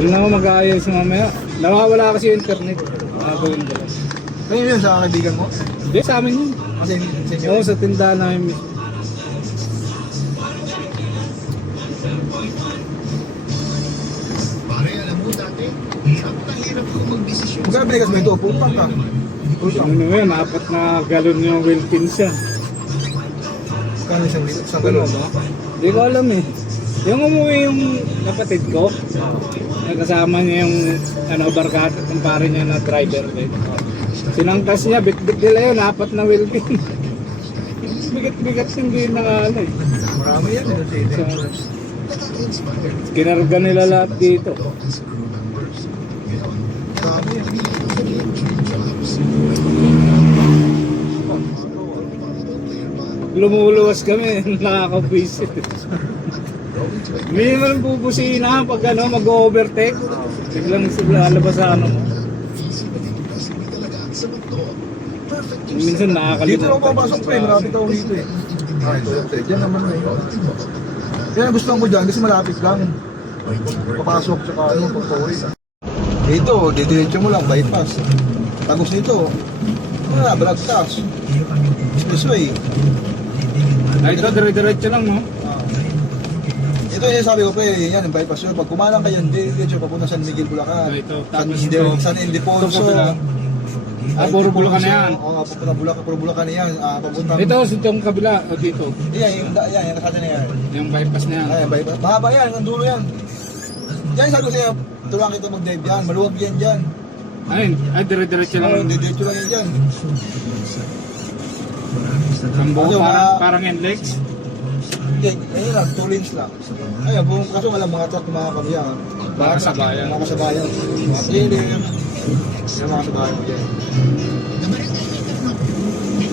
Hindi na ako mag-aayos mamaya. Nawawala kasi yung internet. Gagawin ko lang. Ngayon yun sa kaibigan mo? Hindi, sa amin yun. Kasi sa inyo? Oo, sa tindahan namin mismo. Magkano binigas mo ito? Putang ka. Ano yun, 4 na galon yung Wilkins yan. Magkano isang lito? Isang galon ba? Hindi ko alam eh. Yung umuwi yung kapatid ko, nakasama niya yung barkada, kumpare niya na driver din. Sinangkas niya, bit-bit nila yun, 4 na Wilkins. Bigat-bigat hindi nakala eh. Marami yan. So, kinarga nila lahat dito. Marami yan. Lumuluwas kami, nakaka-visit. Hindi naman pupusina pag mag-overtake. Biglang lalabas sa mo. Minsan nakakalimutan. Dito lang papasok pa eh, malapit ako dito eh. Ito. Diyan naman eh. Yan gusto mo dyan kasi malapit lang. Papasok tsaka pagpawin. Dito, didiretso mo lang, bypass. Tagos dito. Balagtas. Expressway. Ay, ito, dire-diretso lang, no? Ito yung sabi ko pa eh, yan, yung bypass yun. Pag kumalang kayo, diretso papunta San Miguel, Bulacan. Ito, tapos ito. San Ildefonso. Puro Bulacan na yan. Oo, papunta Bulacan, puro Bulacan na yan. Papunta. Ito, itong kabila, o dito. Yan, yung kasada na yan. Yung bypass na yan. Ay, bypass. Mahaba yan, ang dulo yan. Yan, sabi ko sa'yo, tulang kita mag-dive yan. Maluwag yan dyan. Ay, dire-diretso lang. Diretso lang yan dyan. Sambo, parang NLEX. Ayun lang, 2 lanes lang. Ayun, kaso walang mga truck, mga kabiyan. Mga kasabayan. Mga kasabayan. Mga trailer. Yung mga kasabayan mo dyan.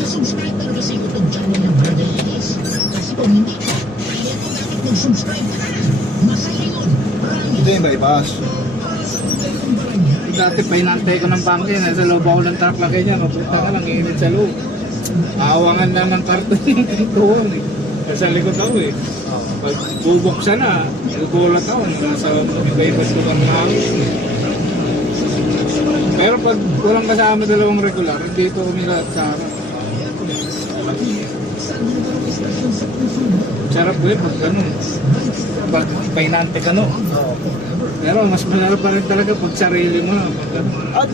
Subscribe talaga sa YouTube channel ng Brother Linis. Kasi kung hindi ka, kaya ko dapat mag-subscribe ka na. Masaya yun. Ito yung bypass. Dati pa inantay ko ng bangke, nasa loob ako ng truck laki niya, mapunta ka lang, init sa loob. Awangan lang ng karton yung pintuan eh. Kasi sa likod ako eh. Pag bubuksan na, gugulat ako, nasa ibas ko kang hangin. Pero pag walang kasama dalawang regular, dito kami lahat sa harap. Sarap ko eh, pag ganun. Pag painante ka no. Pero mas malala pa rin talaga pag sarili mo. Pag ganun. At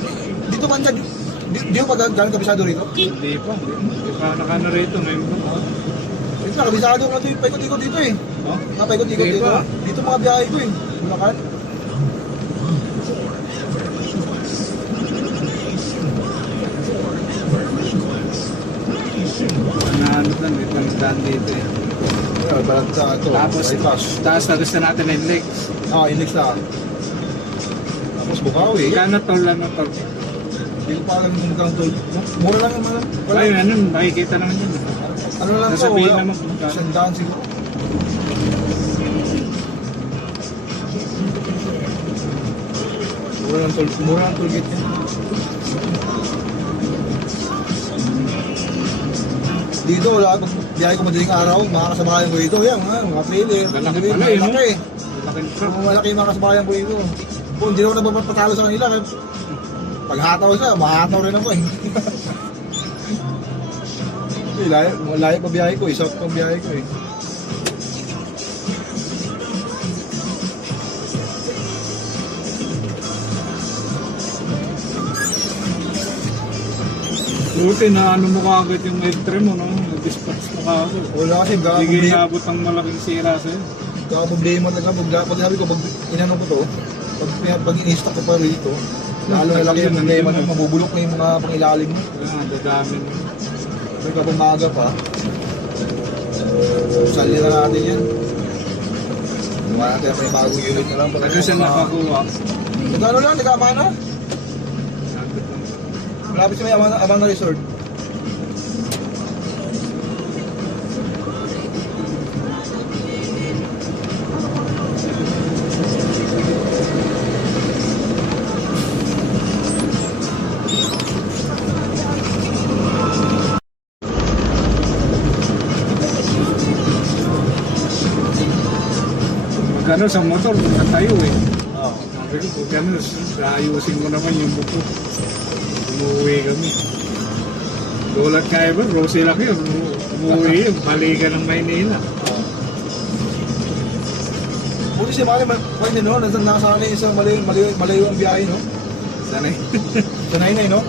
dito man dyan, di mo pa gano'ng kabisado rito? Hindi pa. Hindi pa nakano rito ngayon pa. Ito na, kabisado ko na ito, paikot-ikot dito eh. Oh? Paikot-ikot Sige dito. pa. Dito mga biyahe ko eh. Bulacan. Nahanap lang, may pangdaan dito eh. Parang sa ito, Tapos, bypass. taas na natin yung legs. Index na. Tapos Bukawi. Kano tol lang ang tol. Hindi ko pa alam kung magkang tol. Mura lang yung mga. Wala. Ayun, ano, makikita naman yun. Ano lang to, Sasabihin wala. naman kung magkano. Sandaan siguro. Mura lang tol gate yan. Dito, wala. Pag biyahe ko madaling araw, mga kasabayan ko dito. Yan, mga trailer. Malaki pala yun, no? Malaki. Malaking truck. Malaki yung mga kasabayan ko dito. Kung hindi ako napapatalo sa kanila, pag hataw sila, mahataw rin ako eh. Layo pa biyahe ko, isa pang biyahe ko eh. Buti na ano mo kagad yung entry mo, no? Nag-dispatch mo kagad. Wala kasi, Hindi inabot ang malaking sira sa'yo. problema talaga. Pag sabi ko, pag inano ko to, pag in-stock ko pa rito, lalo na laki yung problema na mabubulok na yung mga pangilalim mo. Kaya dadami mo. May kapumaga pa. Sali na natin yan. Gawa natin may bagong unit na lang. Kasi siya nakakuha. Magkano lang, nag-Amana? Malapit sa may Amana Resort. Magkano sa motor, tayo eh. Oo. Sabi ko, kung gano'n, ayusin mo naman yung buko. Umuwi kami. Tulad kaya ba, Rosie lang yun. Umuwi yun, balikan ng Maynila. Buti si Mali, no? Nasanay sa malayo ang biyahe, no? Sanay. Sanay na, no?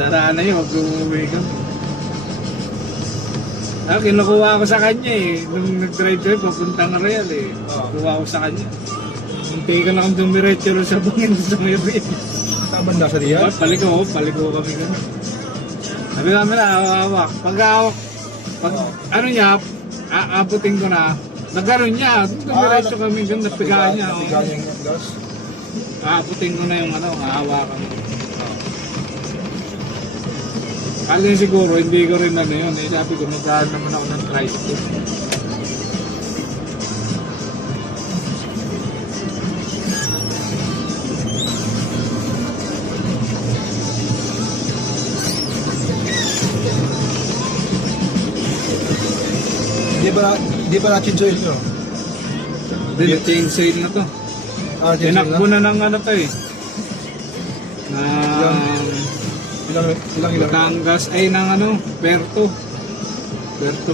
Saraan na yun, umuwi kami. Kinukuha ko sa kanya eh. Nung nag-drive ko, papuntang Real eh. Kinukuha ko sa kanya. Hindi ka na kang dumiretso rin sa bangin sa may Real. Tabanda sa Riyadh. Paliko kami gano'n. Sabi namin na, hawak. Pag-hawak, ano niya, aabutin ko na. Nagkaroon niya, dumiretso kami gano'n, napigaan niya. Napigaan niya yung gas. Aabutin ko na yung ano, hahawakan. Kala niya siguro, hindi ko rin ano yun. Sabi ko, magkaan naman ako ng tricycle. Di ba na-chinsoil nyo? Hindi, change sale na to. Tinakbo na ng ano to eh. Na Ilang. Batangas ay ng ano, Puerto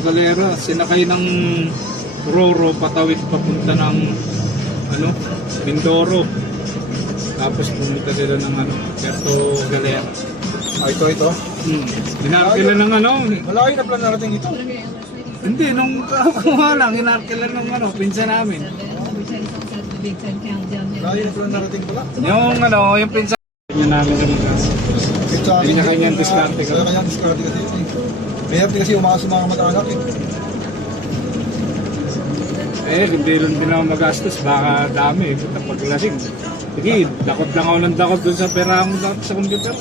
Calera, sinakay ng Roro patawid papunta ng ano, Mindoro. Tapos pumunta sila ng ano, Puerto Galera. Ito. Hinarkila ng ano, Malayo na plan narating dito. hindi, nung kakuha lang, hinarkila ng ano, pinsan namin. Malayo na plan narating pala. Yung ano, yung pinsan namin sa mga Hindi na kanyang diskarte ka. Kanyang diskarte kasi. Mayroon kasi umakas sa mga mata-anak eh. Hindi rin din ako magastos, baka dami, punta paglasing. Sige, dakot lang ako ng dakot doon sa pera mo sa computer.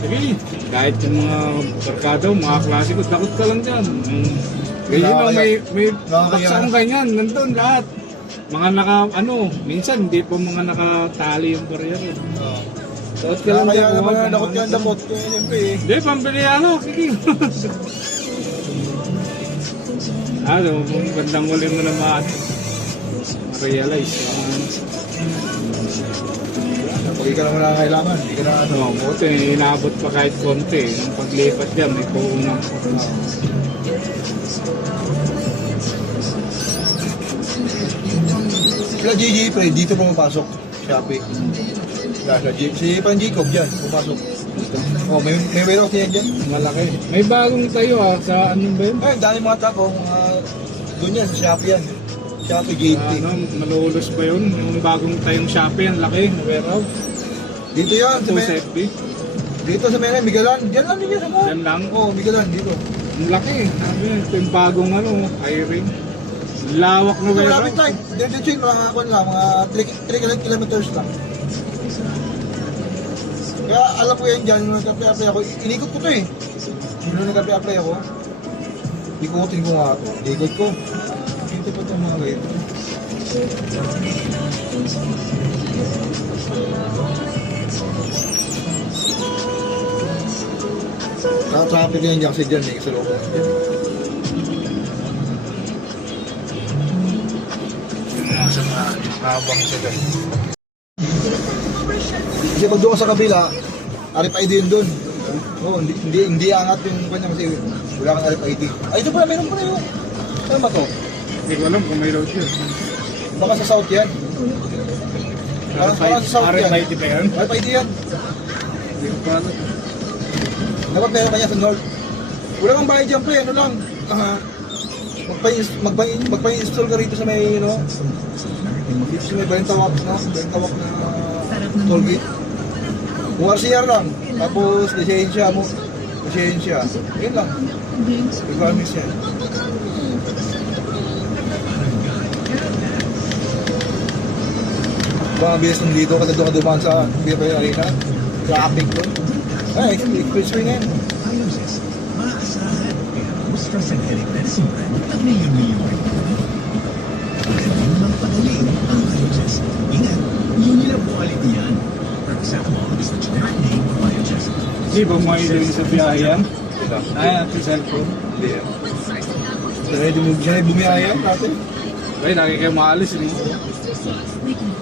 Sige, kahit yung mga barkado, mga klase ko, dakot ka lang dyan. Ganyan lang, may box akong ganyan, nandun lahat. Mga minsan hindi pa mga nakatali yung barya rin. Dakot ka lang Kaya dyan. naman na dakot ka ng dakot. Siyempre eh. Hindi, pambili sige. Bandang uli mo na ma-realize. Pag ka naman nakakailangan, hindi ka na ano. Buti, inaabot pa kahit konti. Nung paglipat dyan, may puunang. Sila GG pre, dito pumapasok. Shopee. Si Pan Jacob dyan, pumapasok. May warehouse niya dyan. Malaki. May bagong tayo sa ano ba yun? Ay, dami mga tako. Doon yan, sa Shopee yan. Shopee Gate. Malulus ba yun? Yung bagong tayong Shopee, ang laki. Warehouse. Dito yan, sa may... FB. Dito sa may Migalan. Diyan lang din yan sa mga. Yan lang. Oo, Migalan, dito. Ang laki. Ito yung bagong hiring. Lawak na Malapit warehouse. lang. Dito yun, mga 3 kilometers lang. Kaya alam ko yan dyan, nung nagkape-apply ako, inikot ko to eh. Nung nagkape-apply ako, ikutin ko nga ito. Inikot ko. Dito pa itong mga ganito. Traffic yan dyan kasi dyan eh, sa loob. Sa mga habang sa dyan. Kasi pag doon ka sa kabila, RFID yun doon. Oo, hindi angat yung kanya kasi wala kang RFID. Ay, ito pala, meron pala yung... Saan ba to? Hindi ko alam kung may road yun. Baka sa south yan. Baka sa south yan. RFID ba yan? RFID yan. Hindi ko pa alam. Dapat meron kanya sa north. Wala kang bayad dyan, pre. Ano lang? Magpa-install ka rito sa may, dito sa may Bentawak, Bentawak na toll gate. Kung RCR lang, tapos lisensya mo, yun lang. Requirements yan. Baka bilis nung dito, kasi doon ka dumaan sa Beer Arena, traffic doon. Ay, expressway na yan. Stress and headache medicine brand at milyon-milyon. Ang pagaling ang Bioges. Ingat, Unilever quality yan. Paracetamol is the generic name of Bioges. Hindi ba mo din sa biyahe yan? Ay, at yung cellphone. Hindi yan. Diyan ay bumiyaya natin. Ay, lagi kayo maalis.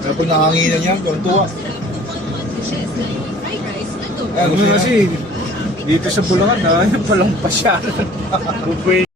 Kaya pag nakanginan niya, tuwa. Ano kasi, dito sa Bulacan, yan palang pasyalan. Buffet